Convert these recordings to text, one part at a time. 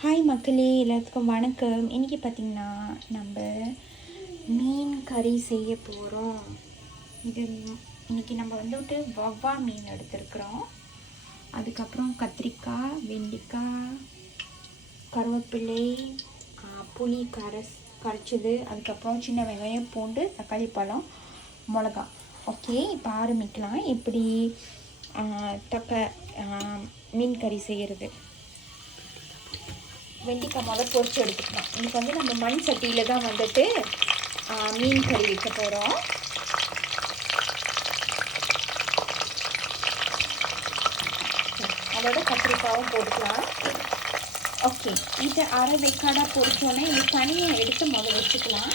Hi மக்களே. எல்லாத்துக்கும் வணக்கம். இன்றைக்கி பார்த்திங்கன்னா நம்ம மீன் கறி செய்ய போகிறோம் இது இன்றைக்கி நம்ம வந்துட்டு வவ்வா மீன் எடுத்துருக்குறோம். அதுக்கப்புறம் கத்திரிக்காய் வெண்டைக்காய் கருவேப்பிலை புளி கரஸ் கரைச்சது அதுக்கப்புறம் சின்ன வெங்காயம் பூண்டு தக்காளி பழம் மிளகா ஓகே இப்போ ஆரம்பிக்கலாம். எப்படி தக்க மீன் கறி செய்கிறது வெண்டிக்காய் மொதல் பொறிச்சு எடுத்துக்கலாம் இன்றைக்கி வந்து நம்ம மண் சட்டியில் தான் வந்துட்டு மீன் கறி வைக்க போகிறோம் அதோட கத்திரிக்காவும் போட்டுக்கலாம். ஓகே. இதை அரை வைக்காடாக பொறிச்சோன்னே இது தனியாக எடுத்து மொதல் வச்சுக்கலாம்.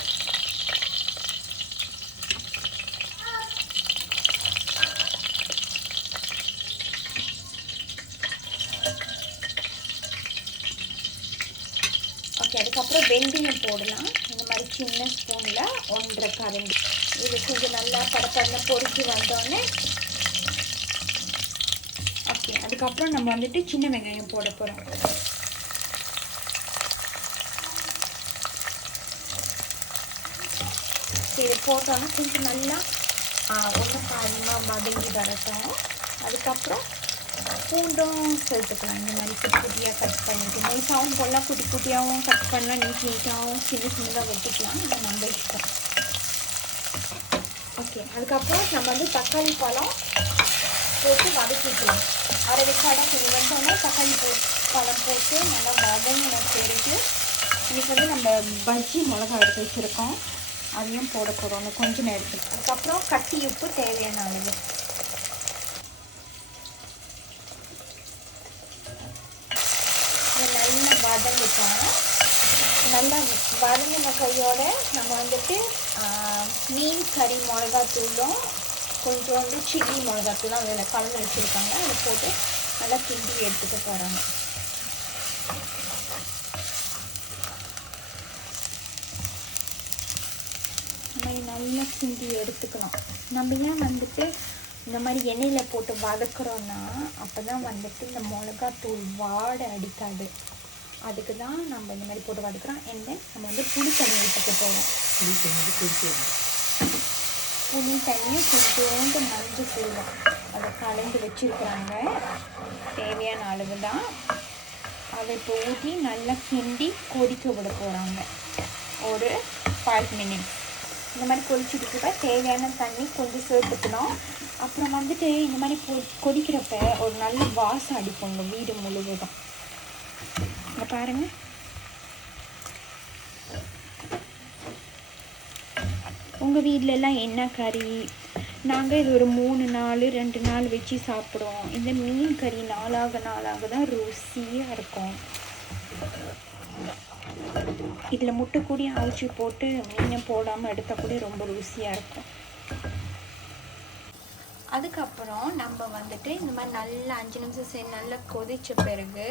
ஓகே அதுக்கப்புறம் வெந்தயம் போடலாம். இந்த மாதிரி சின்ன ஸ்பூனில் ஒன்றரை கரண்டி. இது கொஞ்சம் நல்லா படப்படன பொரிச்சு வந்தோடனே ஓகே அதுக்கப்புறம் நம்ம வந்துட்டு சின்ன வெங்காயம் போட போகிறோம் இது போட்டோன்னா கொஞ்சம் நல்லா ஒன்று பாதிமாக வதங்கி வரட்டும். அதுக்கப்புறம் பூண்டும் சேர்த்துக்கலாம் இந்த மாதிரி குட்டி குட்டியாக கட் பண்ணிட்டு முழுசாகவும் போடலாம். குட்டி குட்டியாகவும் கட் பண்ணலாம். நீட் நீட்டாகவும் சின்ன சின்னதாக வெட்டிக்கலாம். இது நம்ம இஷ்டம். ஓகே அதுக்கப்புறம் நம்ம வந்து தக்காளி பழம் போட்டு வதக்கிக்கலாம். அரை வெக்காடாக கொஞ்சம் வந்தோடனே தக்காளி போ பழம் போட்டு நல்லா வதங்கின பிறகு இன்றைக்கி வந்து நம்ம பஜ்ஜி மிளகா எடுத்து வச்சுருக்கோம். அதையும் போட போகிறோம் கொஞ்சம் நேரத்துக்கு. அதுக்கப்புறம் கட்டி உப்பு தேவையான அளவு இதை நல்லா வதங்கிட்டோம். நல்லா வதங்கின கையோடு நம்ம வந்துட்டு மீன் கறி மிளகாத்தூளும் கொஞ்சோண்டு சில்லி மிளகாத்தூளும் அதில் கலந்து வச்சுருக்காங்க. அதை போட்டு நல்லா கிண்டி எடுத்துக்க போகிறாங்க மாதிரி நல்லா கிண்டி எடுத்துக்கணும் நம்ம ஏன் வந்துட்டு இந்த மாதிரி எண்ணெயில் போட்டு வதக்குறோன்னா அப்போ தான் வந்துட்டு இந்த மிளகாத்தூள் வாடை அடிக்காது. அதுக்கு தான் நம்ம இந்த மாதிரி போட்டு வதக்குறோம். Then நம்ம வந்து புளி தண்ணி ஊற்றிக்க போகிறோம் புளி தண்ணி குடிக்கணும் புளி தண்ணியும் கொஞ்சோண்டு மஞ்சள் தூளும் அதை கலந்து வச்சுருக்குறாங்க. தேவையான அளவு தான். அதை இப்போ ஊற்றி நல்லா கிண்டி கொதிக்க விட போகிறாங்க ஒரு ஃபைவ் மினிட்ஸ் இந்த மாதிரி கொதிச்சுட்டு இருக்க தேவையான தண்ணி கொஞ்சம் சேர்த்துக்கணும். அப்புறம் வந்துட்டு இந்த மாதிரி கொ கொதிக்கிறப்ப ஒரு நல்ல வாசம் அடிப்போங்க வீடு முழுவதும். இங்கே பாருங்க. உங்கள் வீட்டிலலாம் எல்லாம் என்ன கறி? நாங்கள் இது ஒரு மூணு நாள் ரெண்டு நாள் வச்சு சாப்பிடுவோம். இந்த மீன் கறி நாளாக நாளாக தான் ருசியாக இருக்கும். இதில் முட்டை கூடி அவிச்சு போட்டு மீனை போடாமல் எடுத்த கூட ரொம்ப ருசியாக இருக்கும். அதுக்கப்புறம் நம்ம வந்துட்டு இந்த மாதிரி நல்லா அஞ்சு நிமிஷம் நல்லா கொதிச்ச பிறகு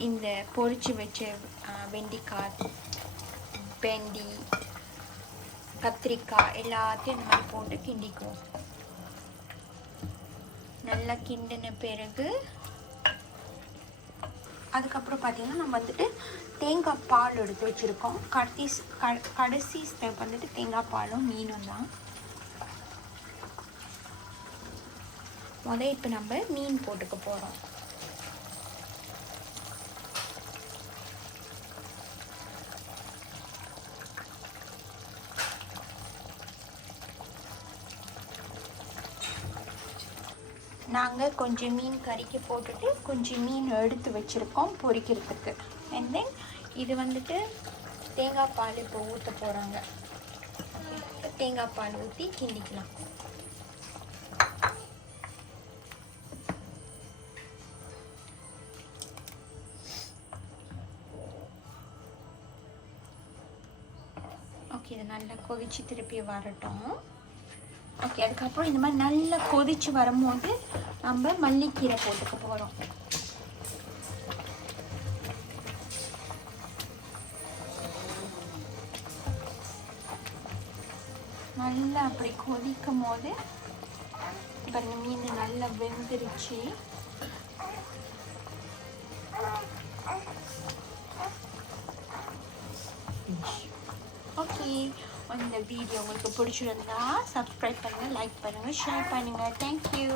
இந்த பொறிச்சு வச்ச வெண்டிக்காய் வெண்டி கத்திரிக்காய் எல்லாத்தையும் இந்த மாதிரி போட்டு கிண்டிக்குவோம். நல்லா கிண்டின பிறகு அதுக்கப்புறம் பார்த்தீங்கன்னா நம்ம வந்துட்டு தேங்காய் பால் எடுத்து வச்சுருக்கோம். கடைசி க- கடைசி ஸ்டெப் வந்துட்டு தேங்காய் பாலும் மீனும் தான். முதல் இப்போ நம்ம மீன் போட்டுக்க போகிறோம் நாங்கள் கொஞ்சம் மீன் கறிக்கு போட்டுட்டு கொஞ்சம் மீன் எடுத்து வச்சுருக்கோம் பொரிக்கிறதுக்கு அண்ட் தென் இது வந்துட்டு தேங்காய் பால் இப்போ ஊற்ற போகிறாங்க தேங்காய் பால் ஊற்றி கிண்டிக்கலாம். ஓகே இது நல்லா கொதிச்சு திருப்பி வரட்டும். ஓகே அதுக்கப்புறம் இந்த மாதிரி நல்லா கொதிச்சு வரும்போது நம்ம மல்லிக்கீரை போட்டுக்க போகிறோம் நல்லா அப்படி கொதிக்கும் போது பாருங்க மீன் நல்லா வெந்துருச்சு. ஓகே இந்த வீடியோ உங்களுக்கு பிடிச்சிருந்தா சப்ஸ்கிரைப் பண்ணுங்கள் லைக் பண்ணுங்கள் ஷேர் பண்ணுங்கள் தேங்க்யூ